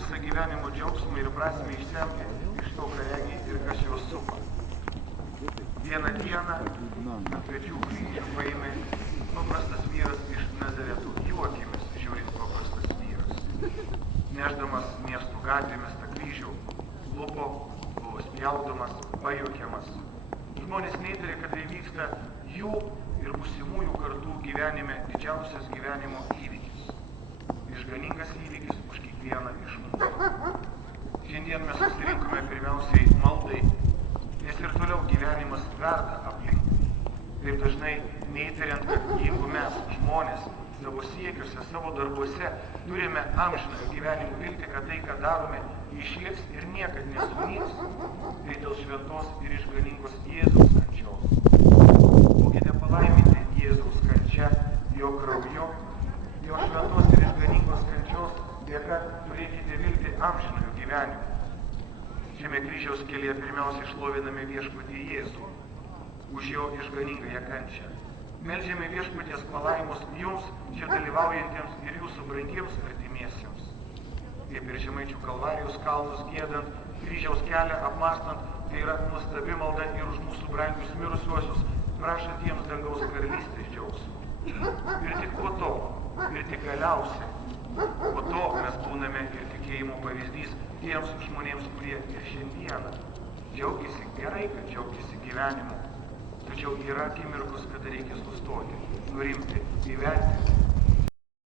visą gyvenimo džiaugsmą ir prasmę išsemti iš to, ką regi ir kas juos supa. Vieną dieną ant pečių kryžių paėmė paprastas vyras iš Nazareto, jų akimis žiūrint paprastas vyras. Neždamas miestų gatvėmis tą kryžių, lupo, buvo spjaudomas, pajuokiamas. Žmonės neįtarė, kad tai vyksta jų ir būsimųjų kartų gyvenime didžiausias gyvenimo įvykis. Išganingas įvykis už kiekvieną iš mūsų. Šiandien mes susirinkome pirmiausiai maldai, nes ir toliau gyvenimas verda aplink. Taip dažnai neįtariant, kad jeigu mes, žmonės, savo siekiuose, savo darbuose turime amžiną gyvenimo viltį, kad tai, ką darome, išliks ir niekad nesunyks, tai dėl šventos ir išganingos Jėzaus kančios. Būkite palaiminti Jėzaus kančia, jo krauju, jo šventos ir išganingos kančios dėka turėkite viltį amžinojo gyvenimo. Šiame kryžiaus kelyje pirmiausia šloviname viešpatį Jėzų už jo išganingąją kančią. Meldžiame viešpaties palaimos jums, čia dalyvaujantiems ir jūsų brangiems artimiesiems. Kaip ir Žemaičių Kalvarijos kalnus giedant, kryžiaus kelią apmąstant, tai yra nuostabi malda ir už mūsų brangius mirusiuosius, prašantiems dangaus karalystės džiaugsmo. Ir tik po to, ir tik galiausiai, po to mes būname ir tikėjimo pavyzdys tiems žmonėms, kurie ir šiandieną džiaugiasi, gerai, kad džiaugiasi gyvenimu. Tačiau yra akimirkos, kada reikia sustoti, nurimti, įvertinti,